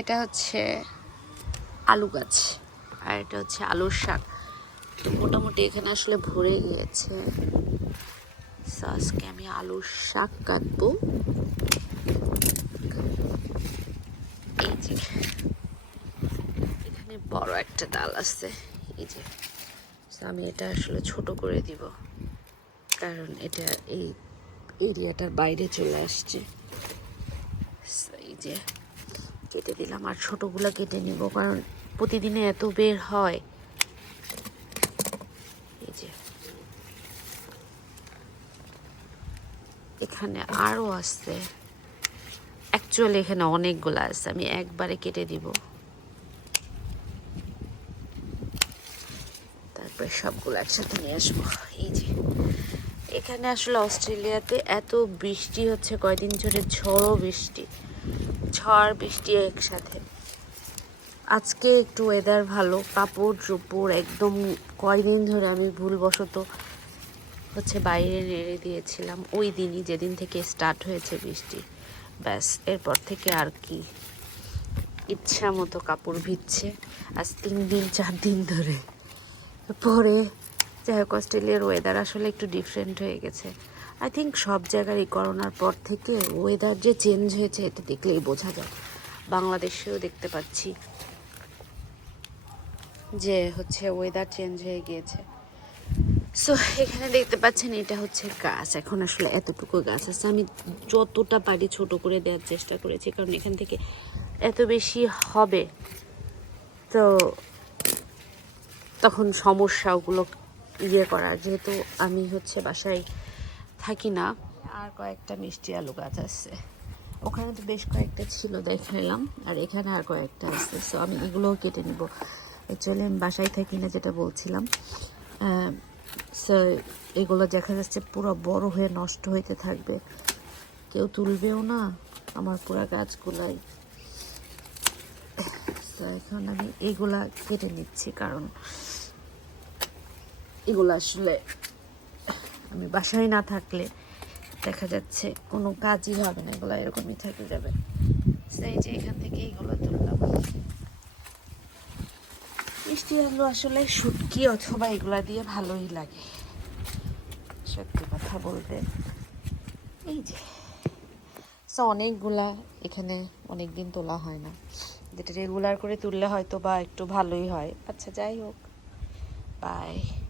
এটা হচ্ছে আলু গাছ আর এটা হচ্ছে আলুর শাক। তো মোটামুটি এখানে আসলে ভরে গিয়েছে। আজকে আমি আলুর শাক কাটবো। এই যে, এখানে বড় একটা ডাল আছে। এই যে আমি এটা আসলে ছোট করে দিব। কারণ এটা এই এরিয়াটার বাইরে চলে আসছে। এই যে কেটে দিলাম আর ছোটগুলো কেটে নিব, কারণ প্রতিদিনে এত বের হয়। এই যে। এখানে আরও আছে। অ্যাকচুয়ালি এখানে অনেকগুলো আছে, আমি একবারে কেটে দিব। তারপরে সবগুলো একসাথে নিয়ে আসব। এই যে। এখানে আসলে অস্ট্রেলিয়াতে এত বৃষ্টি হচ্ছে, কয়দিন ধরে ঝড়ো বৃষ্টি। ঝড়, বৃষ্টি একসাথে। আজকে একটু ওয়েদার ভালো, কাপড় চোপড় একদম কয়দিন ধরে আমি ভুলবশত হচ্ছে বাইরে নেড়ে দিয়েছিলাম। ওই দিনই যেদিন থেকে স্টার্ট হয়েছে বৃষ্টি। ব্যাস, এরপর থেকে আর কি। ইচ্ছা মতো কাপড় ভিজছে। আজ তিন দিন, চার দিন ধরে। পরে, যাই হোক, অস্ট্রেলিয়ার ওয়েদার আসলে একটু ডিফারেন্ট হয়ে গেছে। আই থিঙ্ক সব জায়গারই করোনার পর থেকে ওয়েদার যে চেঞ্জ হয়েছে, এটা দেখলেই বোঝা যায়। বাংলাদেশেও দেখতে পাচ্ছি যে হচ্ছে ওয়েদার চেঞ্জ হয়ে গিয়েছে। সো এখানে দেখতে পাচ্ছেন এটা হচ্ছে গাছ। এখন আসলে এতটুকু গাছ আছে। আমি যতটা পারি ছোট করে দেওয়ার চেষ্টা করেছি, কারণ এখান থেকে এত বেশি হবে। তো তখন সমস্যা ওগুলো ইয়ে করার, যেহেতু আমি হচ্ছে বাসায় থাকি না। আর কয়েকটা মিষ্টি আলু গাছ আছে। ওখানে তো বেশ কয়েকটা ছিল দেখাইলাম আর এখানে আর কয়েকটা আছে। সো আমি এগুলোও কেটে নিব। অ্যাকচুয়ালি আমি বাসায় থাকি না যেটা বলছিলাম। সো এগুলো দেখা যাচ্ছে পুরো বড় হয়ে নষ্ট হইতে থাকবে। কেউ তুলবেও না আমার পুরো গাছগুলাই। তো এখন আমি এগুলা কেটে নিচ্ছি, কারণ এগুলো আসলে আমি বাসায় না থাকলে দেখা যাচ্ছে কোনো কাজই হবে না, এগুলো এরকমই থেকে যাবে। সেই যে এখান থেকে এইগুলো তুললাম। মিষ্টি আলু আসলে শুটকি অথবা এগুলা দিয়ে ভালোই লাগে। সত্যি কথা বলতে। এই যে। অনেকগুলা এখানে অনেক দিন তোলা হয় না। যেটা রেগুলার করে তুললে হয়তো বা একটু ভালোই হয়। আচ্ছা যাই হোক। বাই